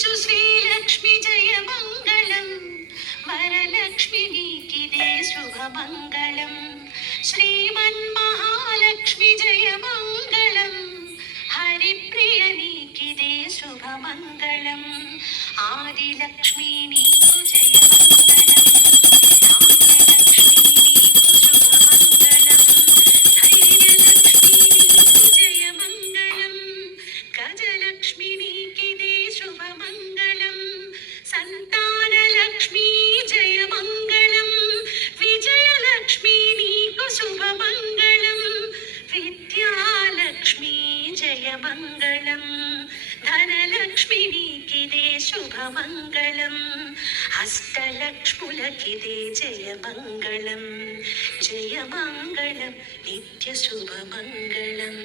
శ్రీలక్ష్మి జయ మంగళం, వరలక్ష్మి నీకిదే శుభమంగళం. శ్రీమన్మహాలక్ష్మి జయ మంగళం, హరిప్రియ నీకిదే శుభమంగళం. ఆదిలక్ష్మి నీకు జయ మంగళం, ధాన్యలక్ష్మి నీకు శుభమంగళం. ధైర్యలక్ష్మి నీకు జయ మంగళం, గజలక్ష్మి నీకిదే శుభమంగళం. సంతానలక్ష్మి జయ మంగళం, విజయలక్ష్మి నీకు శుభమంగళం. విద్యాలక్ష్మి జయ మంగళం, ధనలక్ష్మి నీకిదే శుభమంగళం. అష్టలక్ష్ములకిదే జయ మంగళం, జయ మంగళం, నిత్య శుభమంగళం.